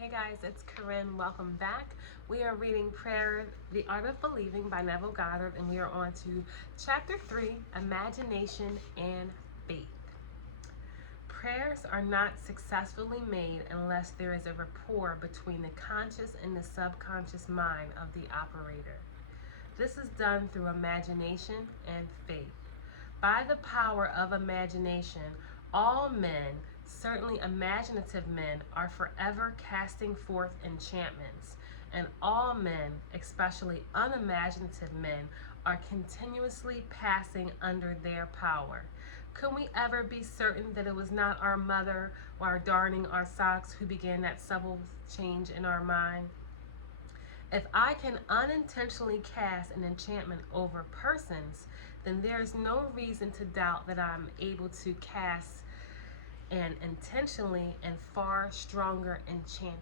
Hey guys, it's Corinne. Welcome back. We are reading Prayer, The Art of Believing by Neville Goddard, and we are on to Chapter 3, Imagination and Faith. Prayers are not successfully made unless there is a rapport between the conscious and the subconscious mind of the operator. This is done through imagination and faith. By the power of imagination, all men, certainly imaginative men, are forever casting forth enchantments, and all men, especially unimaginative men, are continuously passing under their power. Can we ever be certain that it was not our mother while darning our socks who began that subtle change in our mind? If I can unintentionally cast an enchantment over persons, then there's no reason to doubt that I'm able to cast an intentionally and far stronger enchantment.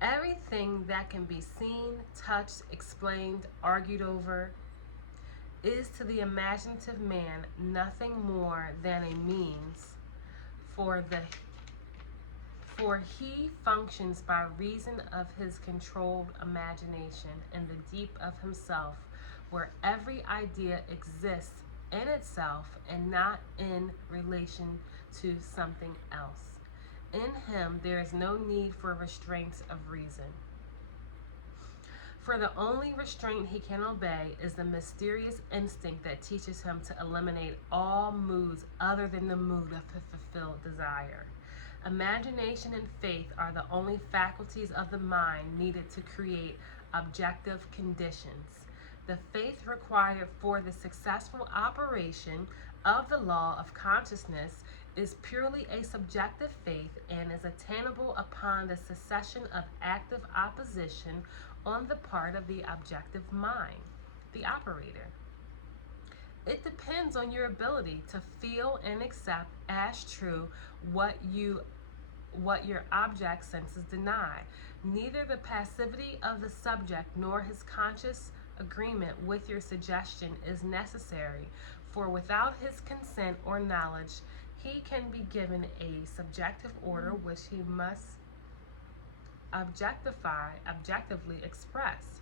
Everything that can be seen, touched, explained, argued over is to the imaginative man nothing more than a means for he functions by reason of his controlled imagination in the deep of himself, where every idea exists in itself and not in relation to something else. In him there is no need for restraints of reason. For the only restraint he can obey is the mysterious instinct that teaches him to eliminate all moods other than the mood of the fulfilled desire. Imagination and faith are the only faculties of the mind needed to create objective conditions. The faith required for the successful operation of the law of consciousness is purely a subjective faith and is attainable upon the cessation of active opposition on the part of the objective mind, the operator. It depends on your ability to feel and accept as true what your object senses deny. Neither the passivity of the subject nor his conscious agreement with your suggestion is necessary, for without his consent or knowledge, he can be given a subjective order which he must objectively express.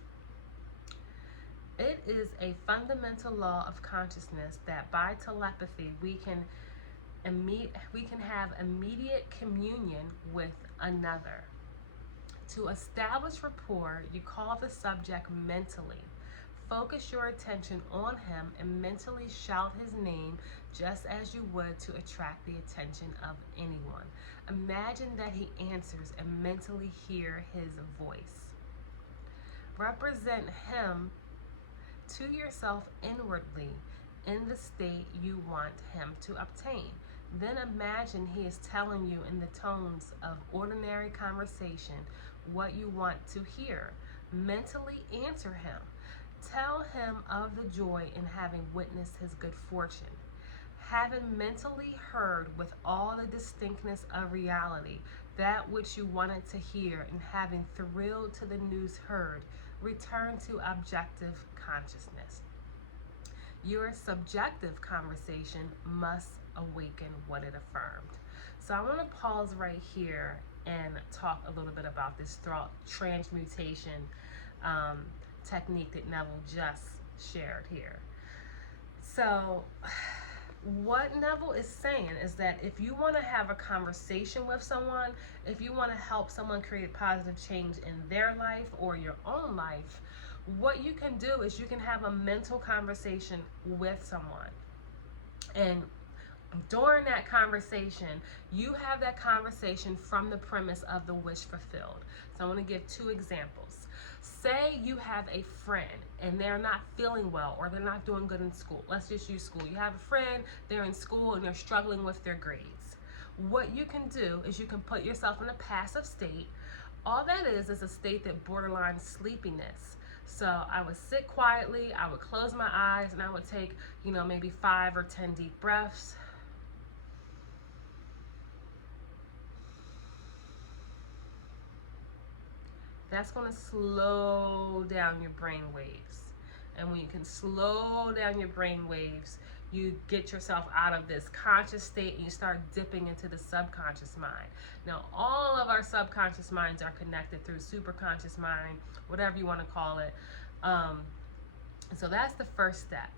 It is a fundamental law of consciousness that by telepathy we can have immediate communion with another. To establish rapport, you call the subject mentally. Focus your attention on him and mentally shout his name just as you would to attract the attention of anyone. Imagine that he answers and mentally hear his voice. Represent him to yourself inwardly in the state you want him to obtain. Then imagine he is telling you in the tones of ordinary conversation what you want to hear. Mentally answer him. Tell him of the joy in having witnessed his good fortune. Having mentally heard with all the distinctness of reality that which you wanted to hear, and having thrilled to the news heard, return to objective consciousness. Your subjective conversation must awaken what it affirmed. So I want to pause right here and talk a little bit about this thought transmutation technique that Neville just shared here. So what Neville is saying is that if you want to have a conversation with someone, if you want to help someone create positive change in their life or your own life, what you can do is you can have a mental conversation with someone. And during that conversation, you have that conversation from the premise of the wish fulfilled. So I want to give two examples. Say you have a friend and they're not feeling well or they're not doing good in school. Let's just use school. You have a friend, they're in school and they're struggling with their grades. What you can do is you can put yourself in a passive state. All that is a state that borderline sleepiness. So I would sit quietly, I would close my eyes, and I would take, maybe 5 or 10 deep breaths. That's going to slow down your brain waves. And when you can slow down your brain waves, you get yourself out of this conscious state and you start dipping into the subconscious mind. Now, all of our subconscious minds are connected through superconscious mind, whatever you want to call it. So that's the first step.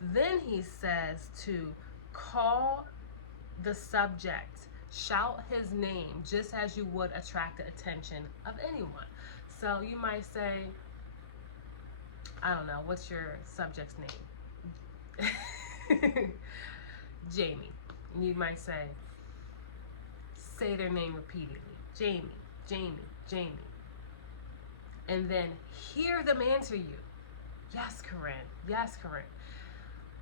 Then he says to call the subject, shout his name, just as you would attract the attention of anyone. So you might say, I don't know, what's your subject's name? Jamie. And you might say their name repeatedly. Jamie, Jamie, Jamie. And then hear them answer you. Yes, Corinne. Yes, Corinne.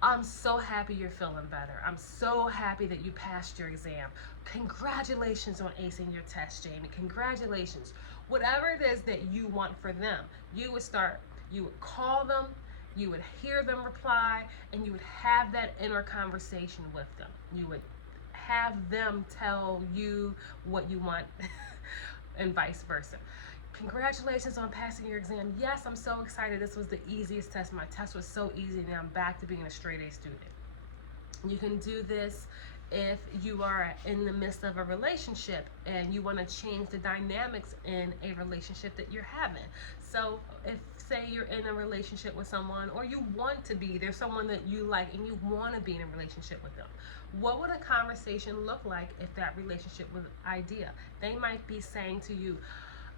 I'm so happy you're feeling better. I'm so happy that you passed your exam. Congratulations on acing your test, Jamie. Congratulations. Whatever it is that you want for them, you would call them, you would hear them reply, and you would have that inner conversation with them. You would have them tell you what you want and vice versa. Congratulations on passing your exam. Yes, I'm so excited. This was the easiest test. My test was so easy, and I'm back to being a straight A student. You can do this if you are in the midst of a relationship and you want to change the dynamics in a relationship that you're having. So if, say, you're in a relationship with someone, or you want to be, there's someone that you like and you want to be in a relationship with them, what would a conversation look like if that relationship was idea? They might be saying to you,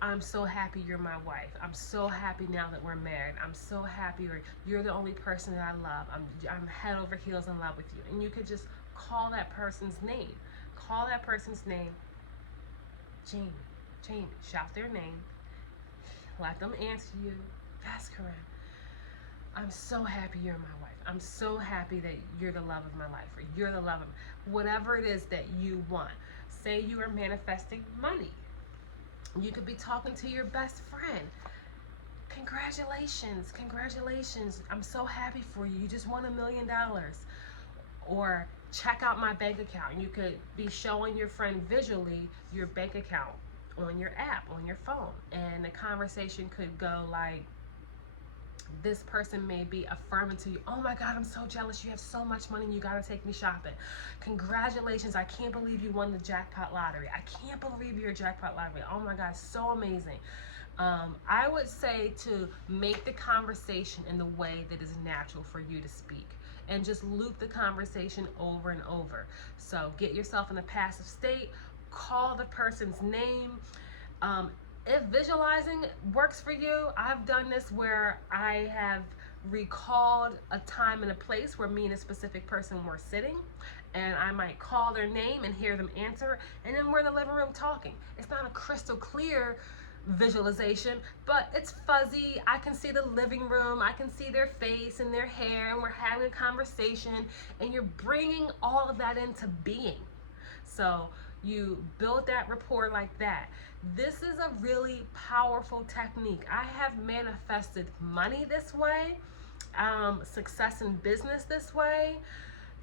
I'm so happy you're my wife. I'm so happy now that we're married. I'm so happy, or you're the only person that I love. I'm head over heels in love with you. And you could just call that person's name. Call that person's name. Jamie, Jamie. Shout their name. Let them answer you. Yes, Corinne. I'm so happy you're my wife. I'm so happy that you're the love of my life, or you're the love of whatever it is that you want. Say you are manifesting money. You could be talking to your best friend. Congratulations, congratulations. I'm so happy for you. You just won $1 million. Or check out my bank account. You could be showing your friend visually your bank account on your app, on your phone. And the conversation could go like, this person may be affirming to you, oh my God, I'm so jealous. You have so much money. You got to take me shopping. Congratulations. I can't believe you won the jackpot lottery. I can't believe you're a jackpot lottery. Oh my God, so amazing. I would say to make the conversation in the way that is natural for you to speak, and just loop the conversation over and over. So get yourself in a passive state, call the person's name. If visualizing works for you, I've done this where I have recalled a time and a place where me and a specific person were sitting, and I might call their name and hear them answer, and then we're in the living room talking. It's not a crystal clear visualization, but it's fuzzy. I can see the living room, I can see their face and their hair, and we're having a conversation, and you're bringing all of that into being. So you build that rapport like that. This is a really powerful technique. I have manifested money this way, success in business this way,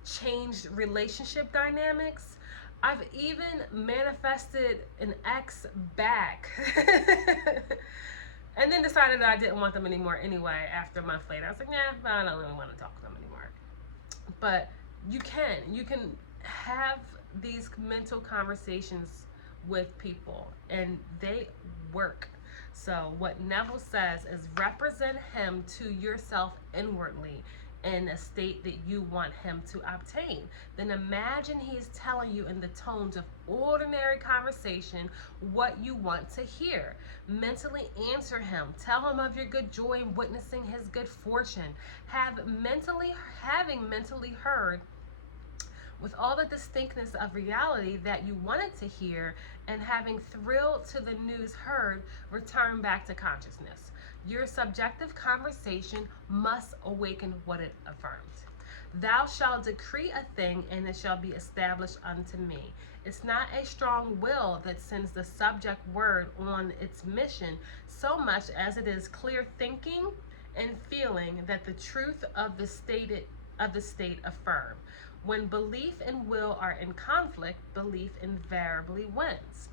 changed relationship dynamics. I've even manifested an ex back and then decided that I didn't want them anymore anyway after a month later. I was like, nah, I don't really want to talk to them anymore. But you can have these mental conversations with people, and they work. So what Neville says is represent him to yourself inwardly in a state that you want him to obtain. Then imagine he's telling you in the tones of ordinary conversation what you want to hear. Mentally answer him. Tell him of your good joy in witnessing his good fortune. Having mentally heard with all the distinctness of reality that you wanted to hear, and having thrilled to the news heard, return back to consciousness. Your subjective conversation must awaken what it affirms. Thou shalt decree a thing, and it shall be established unto me. It's not a strong will that sends the subject word on its mission, so much as it is clear thinking and feeling that the truth of the state affirm. When belief and will are in conflict, belief invariably wins.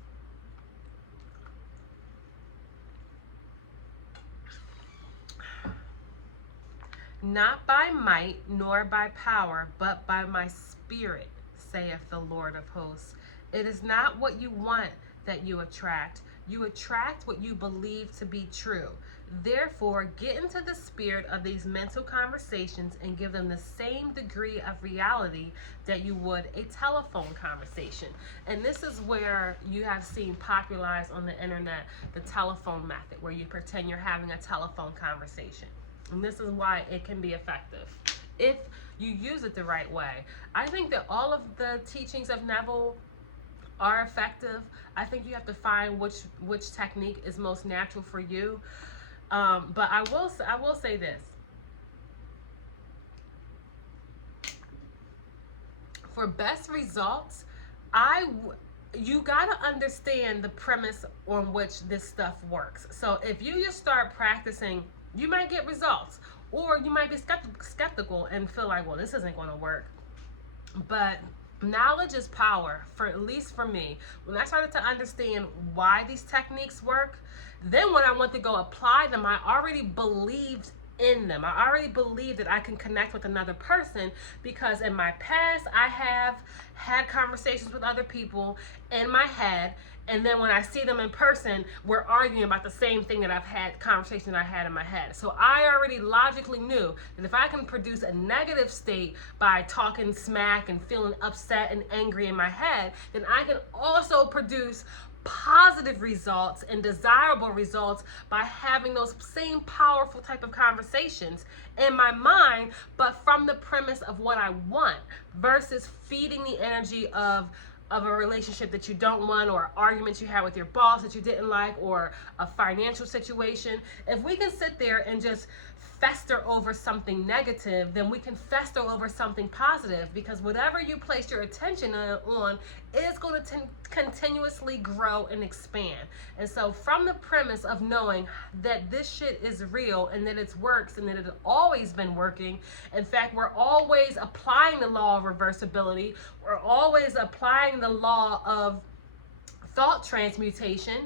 not by might nor by power, but by my spirit, saith the Lord of hosts. It is not what you want that you attract. You attract what you believe to be true. Therefore, get into the spirit of these mental conversations and give them the same degree of reality that you would a telephone conversation. And this is where you have seen popularized on the internet the telephone method, where you pretend you're having a telephone conversation. And this is why it can be effective if you use it the right way. I think that all of the teachings of Neville are effective. I think you have to find which technique is most natural for you. But I will say this. For best results, you got to understand the premise on which this stuff works. So if you just start practicing, you might get results, or you might be skeptical and feel like, well, this isn't going to work. But knowledge is power, for at least for me. When I started to understand why these techniques work, then when I went to go apply them, I already believed in them. I already believed that I can connect with another person, because in my past I have had conversations with other people in my head, and then when I see them in person, we're arguing about the same thing that conversations I had in my head. So I already logically knew that if I can produce a negative state by talking smack and feeling upset and angry in my head, then I can also produce positive results and desirable results by having those same powerful type of conversations in my mind, but from the premise of what I want, versus feeding the energy of a relationship that you don't want, or arguments you had with your boss that you didn't like, or a financial situation. If we can sit there and just fester over something negative, then we can fester over something positive, because whatever you place your attention on is going to continuously grow and expand. And so from the premise of knowing that this shit is real and that it works and that it has always been working, in fact, we're always applying the law of reversibility, we're always applying the law of thought transmutation,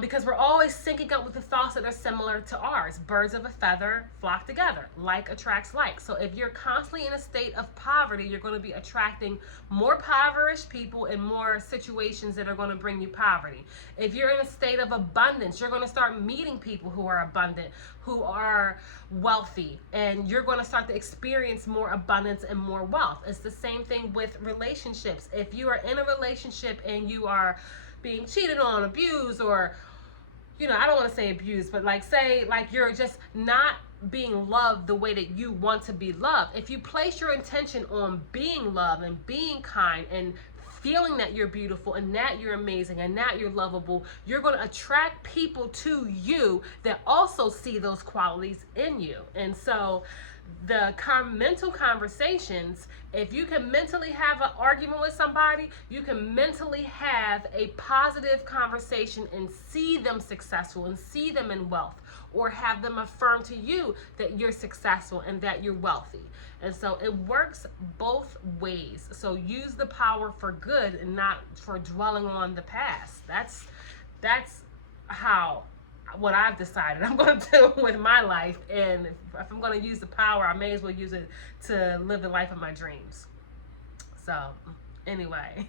because we're always syncing up with the thoughts that are similar to ours. Birds of a feather flock together. Like attracts like. So if you're constantly in a state of poverty, you're going to be attracting more impoverished people and more situations that are going to bring you poverty. If you're in a state of abundance, you're going to start meeting people who are abundant, who are wealthy, and you're going to start to experience more abundance and more wealth. It's the same thing with relationships. If you are in a relationship and you are being cheated on, abused, or, I don't want to say abused, but say you're just not being loved the way that you want to be loved. If you place your intention on being loved and being kind and feeling that you're beautiful and that you're amazing and that you're lovable, you're going to attract people to you that also see those qualities in you. And so the mental conversations, if you can mentally have an argument with somebody, you can mentally have a positive conversation and see them successful and see them in wealth, or have them affirm to you that you're successful and that you're wealthy. And so it works both ways. So use the power for good and not for dwelling on the past. That's what I've decided I'm going to do with my life. And if I'm going to use the power, I may as well use it to live the life of my dreams. So anyway,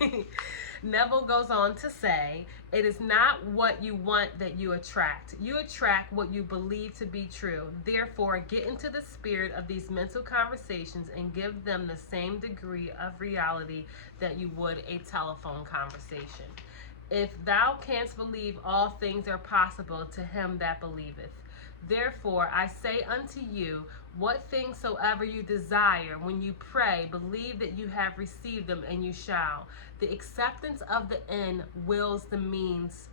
Neville goes on to say, it is not what you want that you attract. You attract what you believe to be true. Therefore, get into the spirit of these mental conversations and give them the same degree of reality that you would a telephone conversation. If thou canst believe, all things are possible to him that believeth. Therefore, I say unto you, what things soever you desire, when you pray, believe that you have received them, and you shall. The acceptance of the end wills the means.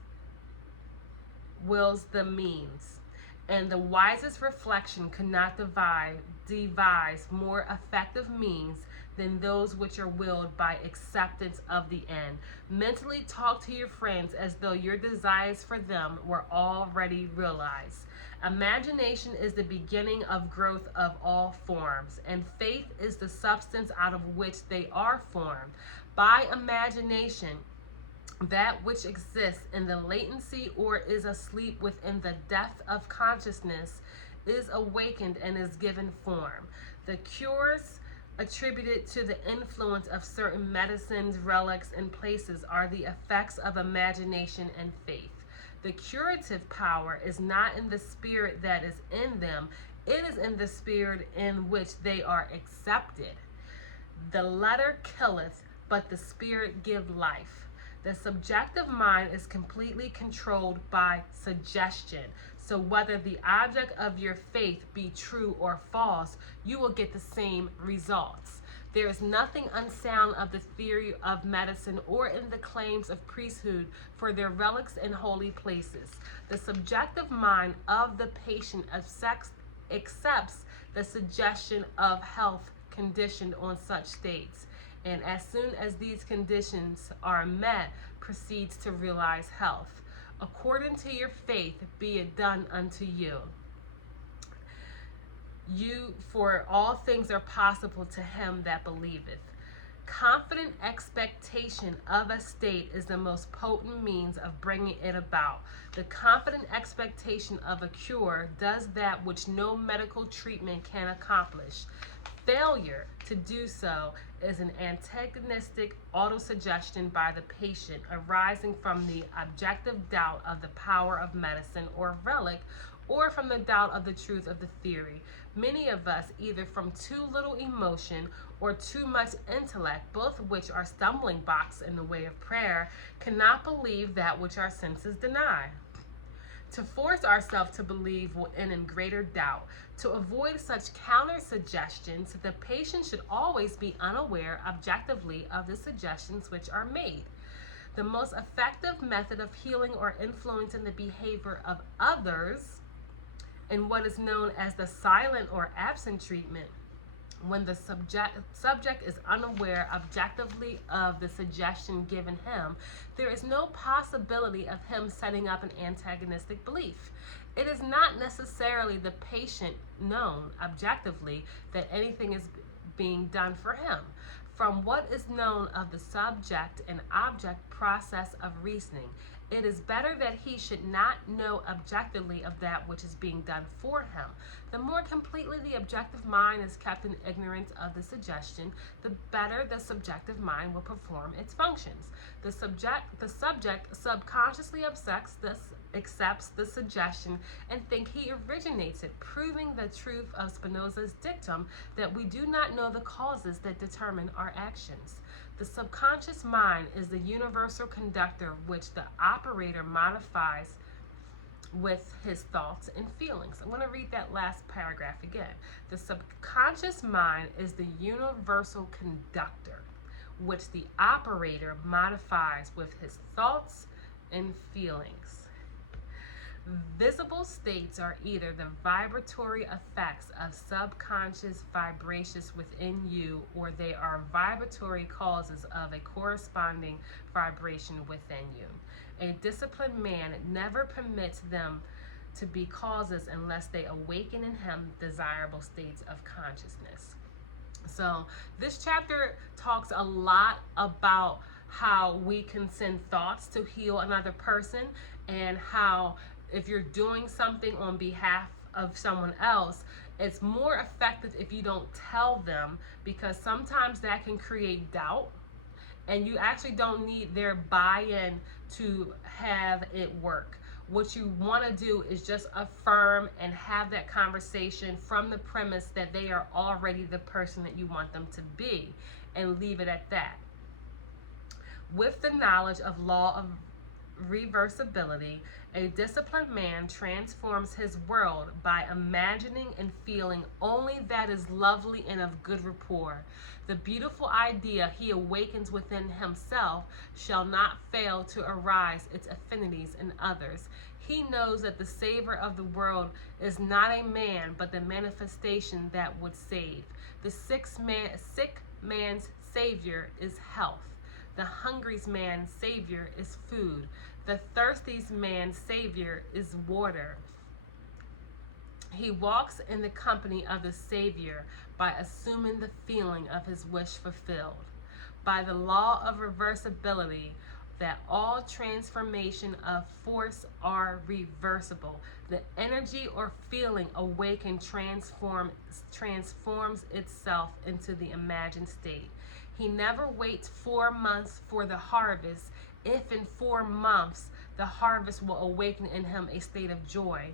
And the wisest reflection could not devise more effective means than those which are willed by acceptance of the end. Mentally talk to your friends as though your desires for them were already realized. Imagination is the beginning of growth of all forms, and faith is the substance out of which they are formed. By imagination, that which exists in the latency or is asleep within the depth of consciousness is awakened and is given form. The cures attributed to the influence of certain medicines, relics, and places are the effects of imagination and faith. The curative power is not in the spirit that is in them, it is in the spirit in which they are accepted. The letter killeth, but the spirit give life. The subjective mind is completely controlled by suggestion. So whether the object of your faith be true or false, you will get the same results. There is nothing unsound of the theory of medicine or in the claims of priesthood for their relics in holy places. The subjective mind of the patient accepts the suggestion of health conditioned on such states, and as soon as these conditions are met, proceeds to realize health. According to your faith, be it done unto you. For all things are possible to him that believeth. Confident expectation of a state is the most potent means of bringing it about. The confident expectation of a cure does that which no medical treatment can accomplish. Failure to do so is an antagonistic autosuggestion by the patient arising from the objective doubt of the power of medicine or relic, or from the doubt of the truth of the theory. Many of us, either from too little emotion or too much intellect, both of which are stumbling blocks in the way of prayer, cannot believe that which our senses deny. To force ourselves to believe will end in greater doubt. To avoid such counter-suggestions, the patient should always be unaware objectively of the suggestions which are made. The most effective method of healing or influencing the behavior of others in what is known as the silent or absent treatment, when the subject is unaware objectively of the suggestion given him, there is no possibility of him setting up an antagonistic belief. It is not necessarily the patient known objectively that anything is being done for him. From what is known of the subject and object process of reasoning, it is better that he should not know objectively of that which is being done for him. The more completely the objective mind is kept in ignorance of the suggestion, the better the subjective mind will perform its functions. The subject subconsciously accepts the suggestion and think he originates it, proving the truth of Spinoza's dictum that we do not know the causes that determine our actions. The subconscious mind is the universal conductor which the operator modifies with his thoughts and feelings. I'm going to read that last paragraph again. The subconscious mind is the universal conductor which the operator modifies with his thoughts and feelings. Visible states are either the vibratory effects of subconscious vibrations within you, or they are vibratory causes of a corresponding vibration within you. A disciplined man never permits them to be causes unless they awaken in him desirable states of consciousness. So this chapter talks a lot about how we can send thoughts to heal another person, and how if you're doing something on behalf of someone else, it's more effective if you don't tell them, because sometimes that can create doubt, and you actually don't need their buy-in to have it work. What you want to do is just affirm and have that conversation from the premise that they are already the person that you want them to be, and leave it at that. With the knowledge of law of reversibility, a disciplined man transforms his world by imagining and feeling only that is lovely and of good rapport. The beautiful idea he awakens within himself shall not fail to arise its affinities in others. He knows that the Savior of the world is not a man, but the manifestation that would save. The sick man's Savior is health. The hungry man's Savior is food. The thirsty man's Savior is water. He walks in the company of the Savior by assuming the feeling of his wish fulfilled. By the law of reversibility, that all transformation of force are reversible. The energy or feeling awakened transforms itself into the imagined state. He never waits 4 months for the harvest. If in 4 months the harvest will awaken in him a state of joy,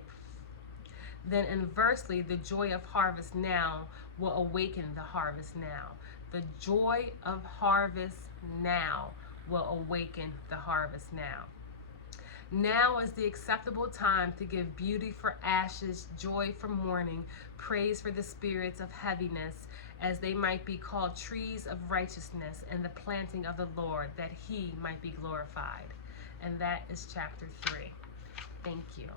then inversely the joy of harvest now will awaken the harvest now. The joy of harvest now will awaken the harvest now. Now is the acceptable time to give beauty for ashes, joy for mourning, praise for the spirits of heaviness, as they might be called trees of righteousness and the planting of the Lord, that he might be glorified. And that is chapter 3. Thank you.